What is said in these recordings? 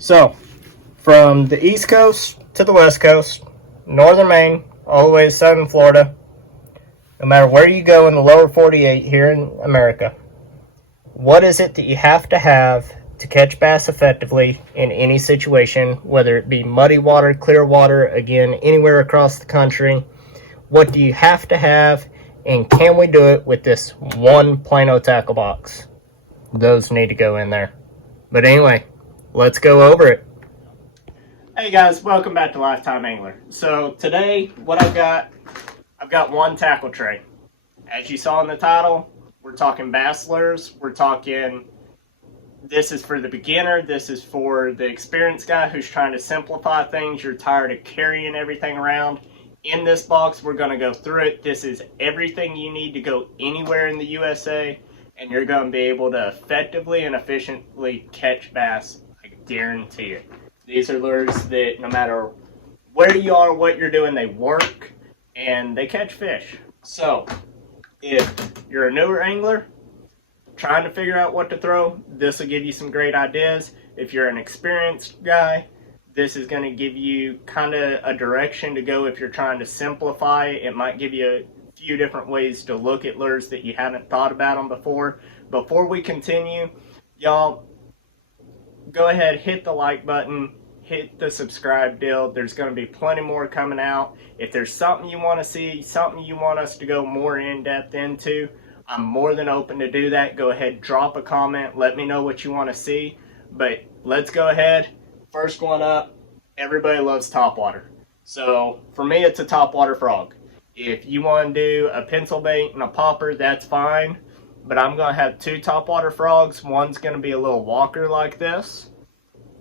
So, from the East Coast to the West Coast, northern Maine, all the way to southern Florida, no matter where you go in the lower 48 here in America, what is it that you have to catch bass effectively in any situation, whether it be muddy water, clear water, again, anywhere across the country? What do you have, and can we do it with this one Plano tackle box? Those need to go in there. But anyway, let's go over it. Hey guys, welcome back to Lifetime Angler. So today, what I've got one tackle tray. As you saw in the title, we're talking bass lures. We're talking, this is for the beginner. This is for the experienced guy who's trying to simplify things. You're tired of carrying everything around. In this box, we're going to go through it. This is everything you need to go anywhere in the USA, and you're going to be able to effectively and efficiently catch bass. I guarantee it. These are lures that no matter where you are, what you're doing, they work and they catch fish. So, if you're a newer angler, trying to figure out what to throw, this will give you some great ideas. If you're an experienced guy, this is going to give you kind of a direction to go. If you're trying to simplify, it might give you a few different ways to look at lures that you haven't thought about them before. Before we continue, y'all, go ahead, hit the like button, hit the subscribe deal. There's going to be plenty more coming out. If there's something you want to see, something you want us to go more in depth into, I'm more than open to do that. Go ahead, drop a comment, let me know what you want to see. But let's go ahead. First one up, everybody loves topwater. So for me, it's a topwater frog. If you want to do a pencil bait and a popper, that's fine. But I'm going to have two topwater frogs. One's going to be a little walker like this.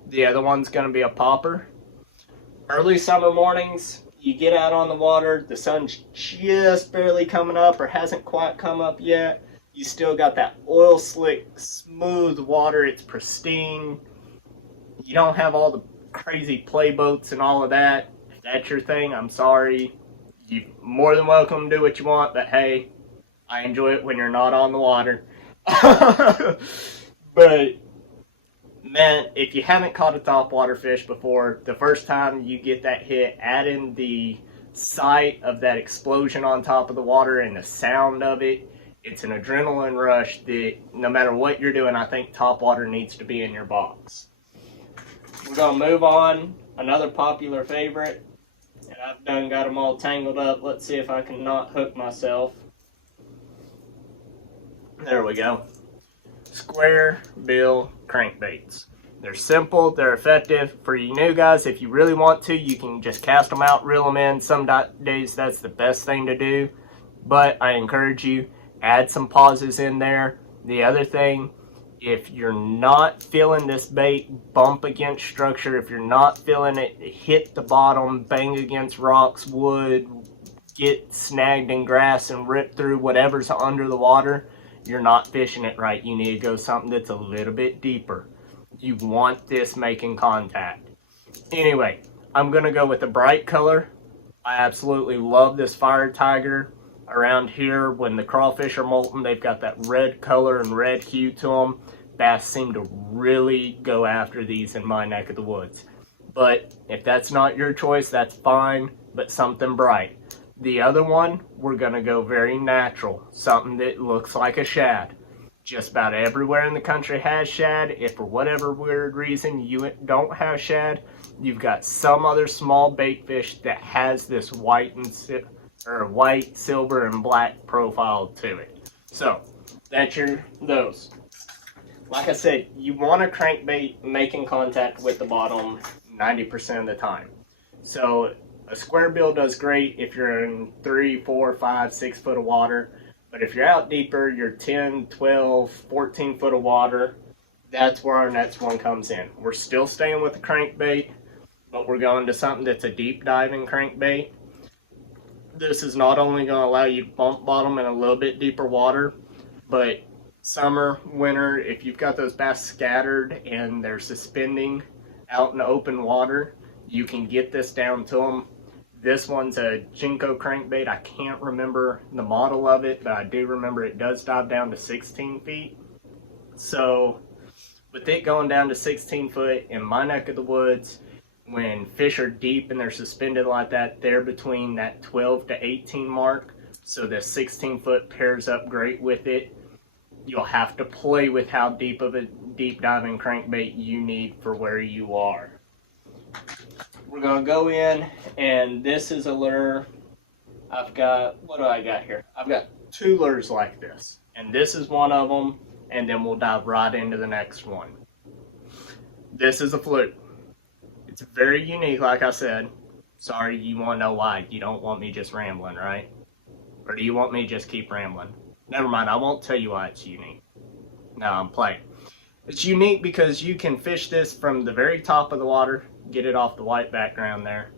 The other one's going to be a popper. Early summer mornings, you get out on the water, the sun's just barely coming up or hasn't quite come up yet. You still got that oil slick, smooth water. It's pristine. You don't have all the crazy play boats and all of that. If that's your thing, I'm sorry. You're more than welcome to do what you want, but hey, I enjoy it when you're not on the water. But man, if you haven't caught a topwater fish before, the first time you get that hit, add in the sight of that explosion on top of the water and the sound of it. It's an adrenaline rush that no matter what you're doing, I think topwater needs to be in your box. We're going to move on. Another popular favorite. And I've done got them all tangled up. Let's see if I can not hook myself. There we go. Square bill crankbaits. They're simple, they're effective. For you new guys, if you really want to, you can just cast them out, reel them in. Some days that's the best thing to do. But I encourage you, add some pauses in there. The other thing, if you're not feeling this bait bump against structure, if you're not feeling it hit the bottom, bang against rocks, wood, get snagged in grass and rip through whatever's under the water, you're not fishing it right. You need to go something that's a little bit deeper. You want this making contact. Anyway, I'm going to go with a bright color. I absolutely love this Fire Tiger. Around here, when the crawfish are molting, they've got that red color and red hue to them. Bass seem to really go after these in my neck of the woods. But if that's not your choice, that's fine, but something bright. The other one, we're going to go very natural, something that looks like a shad. Just about everywhere in the country has shad. If for whatever weird reason you don't have shad, you've got some other small bait fish that has this white, silver, and black profile to it. So, that's those. Like I said, you want a crankbait making contact with the bottom 90% of the time. So, a square bill does great if you're in 3, 4, 5, 6 foot of water. But if you're out deeper, you're 10, 12, 14 foot of water, that's where our next one comes in. We're still staying with the crankbait, but we're going to something that's a deep diving crankbait. This is not only going to allow you to bump bottom in a little bit deeper water, but summer, winter, if you've got those bass scattered and they're suspending out in open water, you can get this down to them. This one's a Jinko crankbait. I can't remember the model of it, but I do remember it does dive down to 16 feet. So With it going down to 16 foot in my neck of the woods, when fish are deep and they're suspended like that, they're between that 12 to 18 mark. So the 16 foot pairs up great with it. You'll have to play with how deep of a deep diving crankbait you need for where you are. We're gonna go in, and this is a lure. I've got, what do I got here? I've got 2 lures like this, and this is one of them, and then we'll dive right into the next one. This is a fluke. It's very unique, like I said. Sorry, you want to know why. You don't want me just rambling, right? Or do you want me to just keep rambling? Never mind, I won't tell you why it's unique. No, I'm playing. It's unique because you can fish this from the very top of the water, get it off the white background there,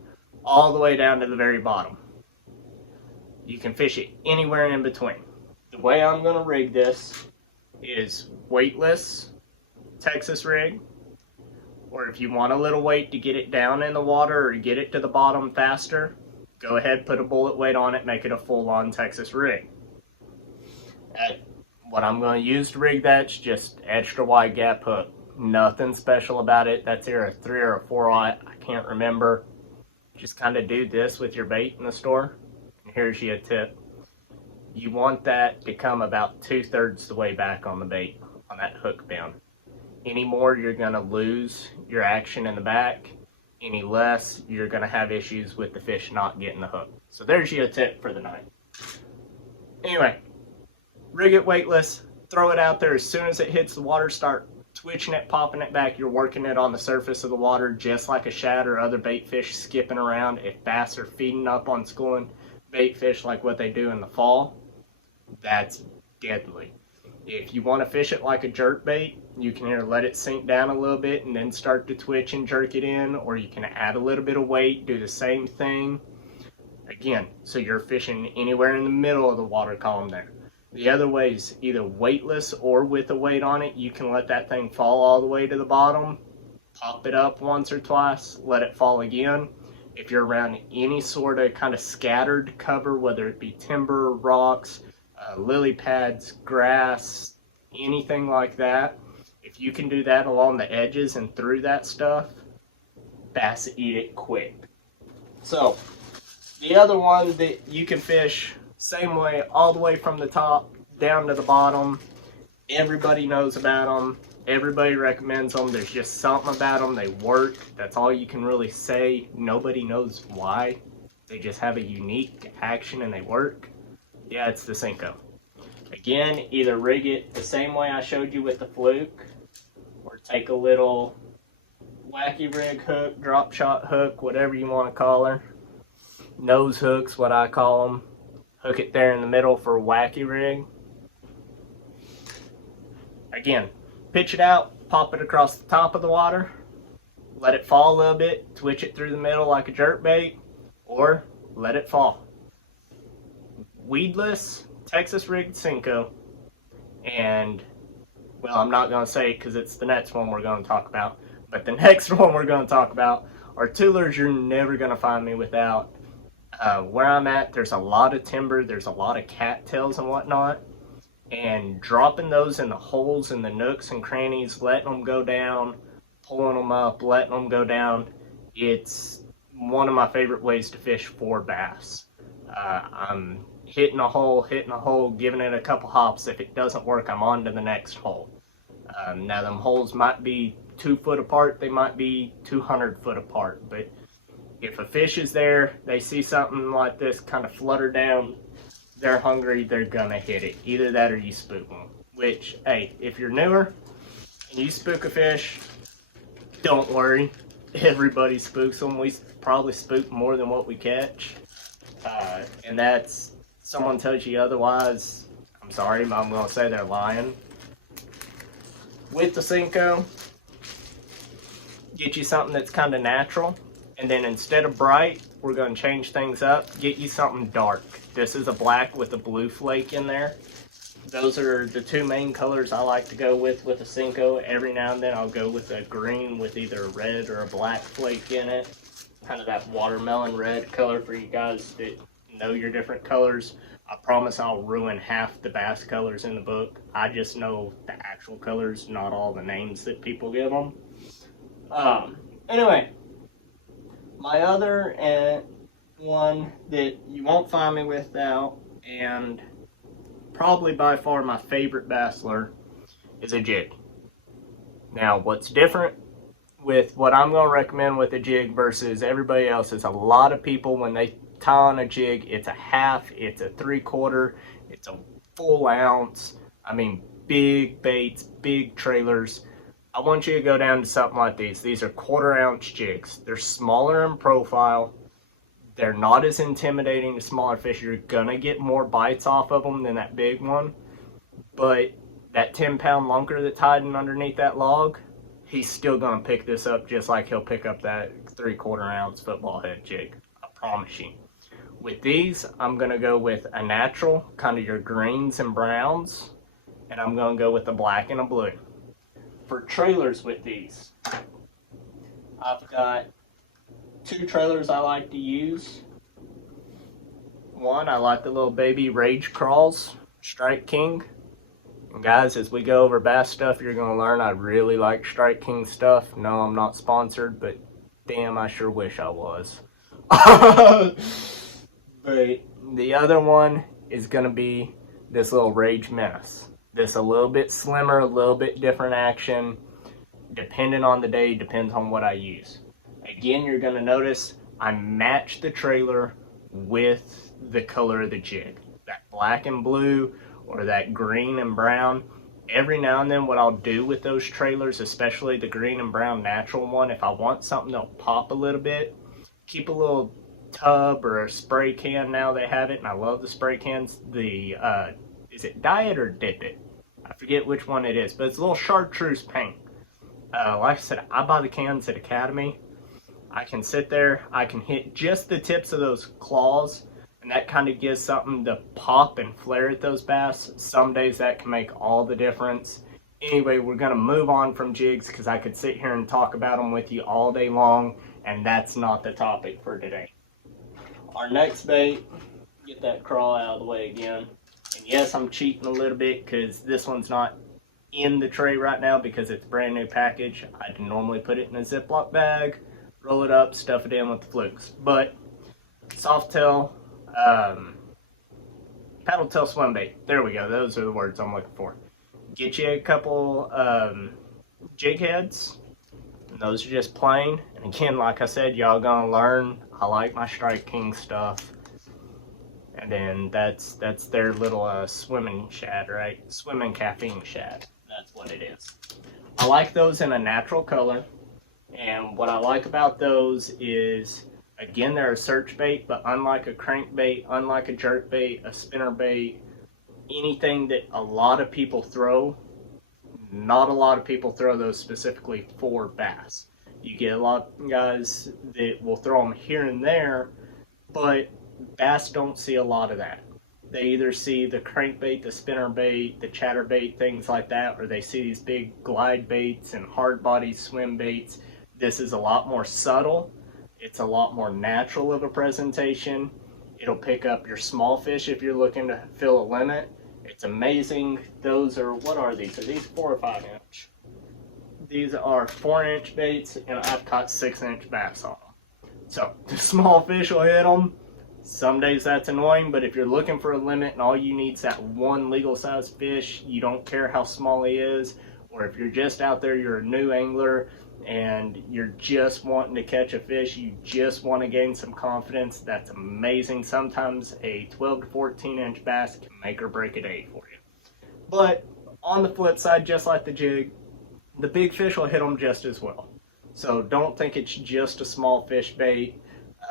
all the way down to the very bottom. You can fish it anywhere in between. The way I'm going to rig this is weightless Texas rig, or if you want a little weight to get it down in the water or get it to the bottom faster, go ahead, put a bullet weight on it, make it a full-on Texas rig. What I'm going to use to rig that's just extra wide gap hook. Nothing special about it. That's either a 3 or a 4-aught. I can't remember. Just kind of do this with your bait in the store. And here's you a tip. You want that to come about 2/3 the way back on the bait, on that hook bend. Any more, you're going to lose your action in the back. Any less, you're going to have issues with the fish not getting the hook. So there's you a tip for the night. Anyway, rig it weightless, throw it out there. As soon as it hits the water, start twitching it, popping it back. You're working it on the surface of the water just like a shad or other bait fish skipping around. If bass are feeding up on schooling bait fish like what they do in the fall, that's deadly. If you want to fish it like a jerk bait, you can either let it sink down a little bit and then start to twitch and jerk it in, or you can add a little bit of weight, do the same thing. Again, so you're fishing anywhere in the middle of the water column there. The other way is either weightless or with a weight on it. You can let that thing fall all the way to the bottom, pop it up once or twice, let it fall again. If you're around any sort of kind of scattered cover, whether it be timber, rocks, lily pads, grass, anything like that, if you can do that along the edges and through that stuff, bass eat it quick. So the other one that you can fish same way, all the way from the top down to the bottom. Everybody knows about them. Everybody recommends them. There's just something about them. They work. That's all you can really say. Nobody knows why. They just have a unique action and they work. Yeah, it's the Senko. Again, either rig it the same way I showed you with the fluke, or take a little wacky rig hook, drop shot hook, whatever you want to call her. Nose hooks, what I call them. Hook it there in the middle for a wacky rig. Again, pitch it out, pop it across the top of the water, let it fall a little bit, twitch it through the middle like a jerk bait, or let it fall. Weedless Texas rigged Senko, and well, I'm not going to say it because it's the next one we're going to talk about, but the next one we're going to talk about are 2 lures you're never going to find me without. Where I'm at, there's a lot of timber, there's a lot of cattails and whatnot, and dropping those in the holes and the nooks and crannies, letting them go down, pulling them up, letting them go down, it's one of my favorite ways to fish for bass. I'm hitting a hole, giving it a couple hops. If it doesn't work, I'm on to the next hole. Now them holes might be 2 foot apart, they might be 200 foot apart, but if a fish is there, they see something like this kind of flutter down, they're hungry, they're gonna hit it. Either that or you spook them. Which, hey, if you're newer and you spook a fish, don't worry. Everybody spooks them. We probably spook more than what we catch. And that's, someone tells you otherwise, I'm sorry, but I'm gonna say they're lying. With the Senko, get you something that's kind of natural. And then instead of bright, we're going to change things up. Get you something dark. This is a black with a blue flake in there. Those are the 2 main colors I like to go with a Senko. Every now and then I'll go with a green with either a red or a black flake in it. Kind of that watermelon red color for you guys that know your different colors. I promise I'll ruin half the bass colors in the book. I just know the actual colors, not all the names that people give them. Anyway, my other one that you won't find me without, and probably by far my favorite bass lure, is a jig. Now, what's different with what I'm going to recommend with a jig versus everybody else is a lot of people, when they tie on a jig, it's a half, it's a 3/4, it's a full ounce. I mean, big baits, big trailers. I want you to go down to something like these. These are 1/4 ounce jigs. They're smaller in profile. They're not as intimidating to smaller fish. You're gonna get more bites off of them than that big one. But that 10-pound lunker that's hiding underneath that log, he's still gonna pick this up just like he'll pick up that 3/4 ounce football head jig. I promise you. With these, I'm gonna go with a natural, kind of your greens and browns, and I'm gonna go with a black and a blue. For trailers with these, I've got 2 trailers I like to use. One, I like the little baby Rage Crawls, Strike King. And guys, as we go over bass stuff, you're going to learn I really like Strike King stuff. No, I'm not sponsored, but damn, I sure wish I was. But the other one is going to be this little Rage Menace. This a little bit slimmer, a little bit different action. Depending on the day, depends on what I use. Again, you're going to notice I match the trailer with the color of the jig. That black and blue or that green and brown. Every now and then what I'll do with those trailers, especially the green and brown natural one, if I want something that'll pop a little bit, keep a little tub or a spray can. Now they have it, and I love the spray cans. The is it Diet or Dip It? I forget which one it is, but it's a little chartreuse paint. Like I said, I buy the cans at Academy. I can sit there, I can hit just the tips of those claws, and that kind of gives something to pop and flare at those bass. Some days that can make all the difference. Anyway, we're going to move on from jigs because I could sit here and talk about them with you all day long, and that's not the topic for today. Our next bait, get that crawl out of the way again. And yes, I'm cheating a little bit because this one's not in the tray right now because it's a brand new package. I'd normally put it in a Ziploc bag, roll it up, stuff it in with the flukes. But soft tail, paddle tail swim bait. There we go. Those are the words I'm looking for. Get you a couple jig heads. And those are just plain. And again, like I said, y'all gonna learn. I like my Strike King stuff. And then that's their little swimming shad, right? Swimming caffeine shad. That's what it is. I like those in a natural color. And what I like about those is, again, they're a search bait, but unlike a crankbait, unlike a jerk bait, a spinner bait, anything that a lot of people throw, not a lot of people throw those specifically for bass. You get a lot of guys that will throw them here and there, but bass don't see a lot of that. They either see the crankbait, the spinner bait, the chatterbait, things like that, or they see these big glide baits and hard body swim baits. This is a lot more subtle. It's a lot more natural of a presentation. It'll pick up your small fish if you're looking to fill a limit. It's amazing. Those are, what are these? Are these 4 or 5 inch? These are 4-inch baits, and I've caught 6-inch bass on them. So the small fish will hit them. Some days that's annoying, but if you're looking for a limit and all you need is that one legal sized fish, you don't care how small he is, or if you're just out there, you're a new angler and you're just wanting to catch a fish, you just want to gain some confidence, that's amazing. Sometimes a 12 to 14-inch bass can make or break a day for you. But on the flip side, just like the jig, the big fish will hit them just as well. So don't think it's just a small fish bait.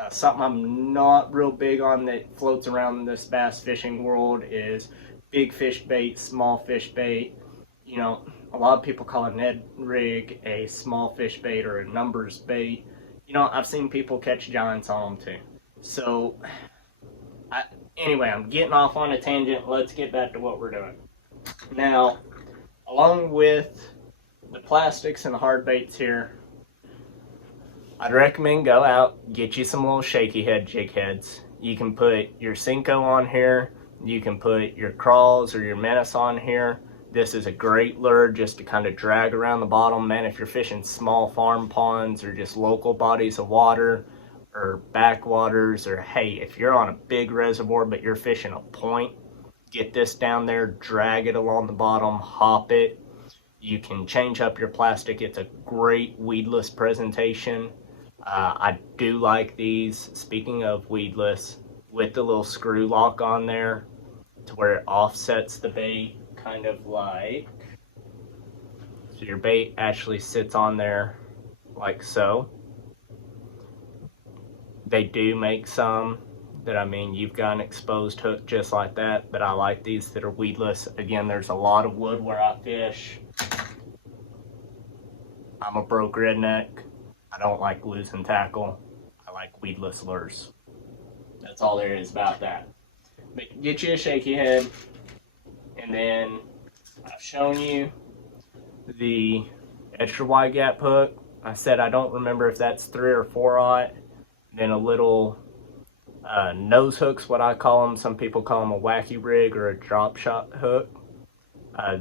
Something I'm not real big on that floats around this bass fishing world is big fish bait, small fish bait. You know, a lot of people call a Ned rig a small fish bait or a numbers bait. You know, I've seen people catch giants on them too. So, anyway, I'm getting off on a tangent. Let's get back to what we're doing. Now, along with the plastics and the hard baits here, I'd recommend go out, get you some little shaky head jig heads. You can put your Cinco on here. You can put your crawls or your menace on here. This is a great lure just to kind of drag around the bottom. Man, if you're fishing small farm ponds or just local bodies of water or backwaters, or hey, if you're on a big reservoir but you're fishing a point, get this down there, drag it along the bottom, hop it. You can change up your plastic. It's a great weedless presentation. I do like these, speaking of weedless, with the little screw lock on there to where it offsets the bait, kind of like, so your bait actually sits on there like so. They do make some that, I mean, you've got an exposed hook just like that, but I like these that are weedless. Again, there's a lot of wood where I fish. I'm a broke redneck. I don't like losing tackle. I like weedless lures. That's all there is about that. But get you a shaky head, and then I've shown you the extra wide gap hook. I said I don't remember if that's 3 or 4/0. Then a little nose hook's what I call them. Some people call them a wacky rig or a drop shot hook.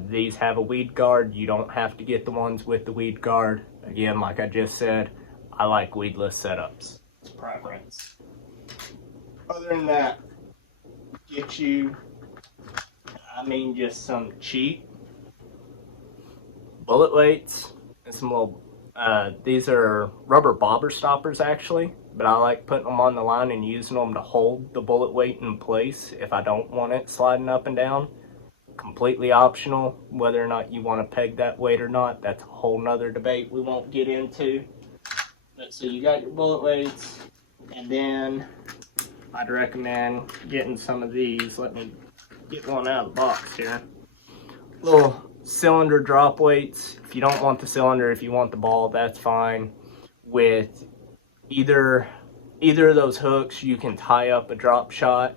These have a weed guard. You don't have to get the ones with the weed guard. Again, like I just said, I like weedless setups. It's preference. Other than that, get you, I mean, just some cheap bullet weights and some little, these are rubber bobber stoppers actually, but I like putting them on the line and using them to hold the bullet weight in place if I don't want it sliding up and down. Completely optional whether or not you want to peg that weight or not. That's a whole nother debate we won't get into. But so you got your bullet weights, and then I'd recommend getting some of these. Let me get one out of the box here. Little cylinder drop weights. If you don't want the cylinder, if you want the ball, that's fine. With either of those hooks, you can tie up a drop shot.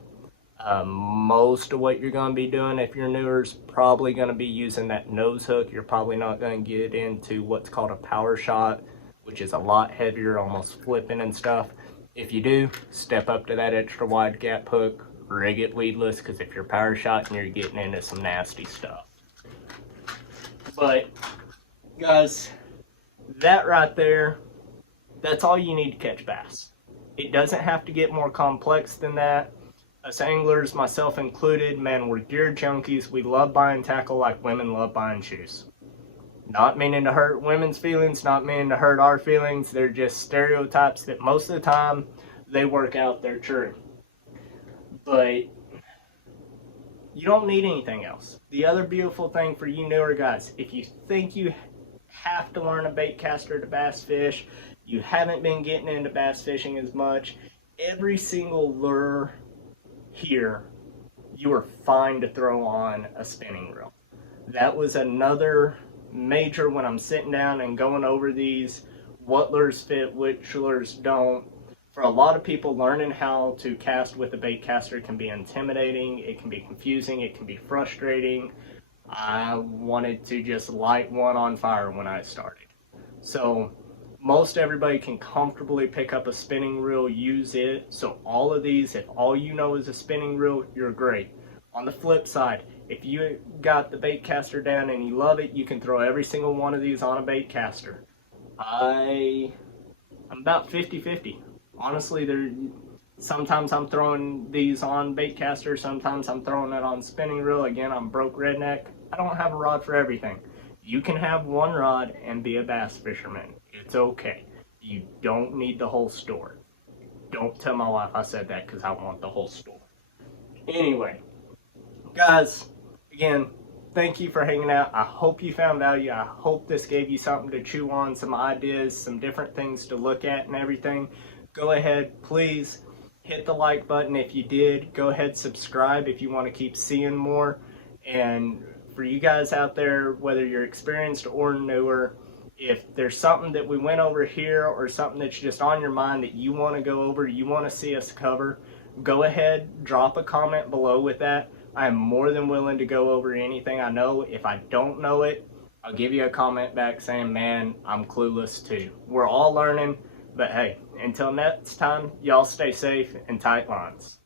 Most of what you're going to be doing if you're newer is probably going to be using that nose hook. You're probably not going to get into what's called a power shot, which is a lot heavier, almost flipping and stuff. If you do, step up to that extra wide gap hook, rig it weedless, because if you're power shotting, you're getting into some nasty stuff. But guys, that right there, that's all you need to catch bass. It doesn't have to get more complex than that. Us anglers, myself included, man, we're gear junkies. We love buying tackle like women love buying shoes. Not meaning to hurt women's feelings, not meaning to hurt our feelings. They're just stereotypes that most of the time they work out, they're true. But you don't need anything else. The other beautiful thing for you newer guys, if you think you have to learn a bait caster to bass fish, you haven't been getting into bass fishing as much, every single lure here, you are fine to throw on a spinning reel. That was another major when I'm sitting down and going over these, what lures fit, which lures don't. For a lot of people, learning how to cast with a bait caster can be intimidating, it can be confusing, it can be frustrating. I wanted to just light one on fire when I started. So most everybody can comfortably pick up a spinning reel, use it. So all of these, if all you know is a spinning reel, you're great. On the flip side, if you got the bait caster down and you love it, you can throw every single one of these on a bait caster. I'm about 50-50. Honestly, sometimes I'm throwing these on bait caster, sometimes I'm throwing it on spinning reel. Again, I'm broke redneck. I don't have a rod for everything. You can have one rod and be a bass fisherman. It's okay. You don't need the whole store. Don't tell my wife I said that because I want the whole store. Anyway, guys, again, thank you for hanging out. I hope you found value. I hope this gave you something to chew on, some ideas, some different things to look at and everything. Go ahead, please hit the like button if you did. Go ahead, subscribe if you want to keep seeing more. And for you guys out there, whether you're experienced or newer, if there's something that we went over here or something that's just on your mind that you want to go over, you want to see us cover, go ahead, drop a comment below with that. I am more than willing to go over anything I know. If I don't know it, I'll give you a comment back saying, man, I'm clueless too. We're all learning, but hey, until next time, y'all stay safe and tight lines.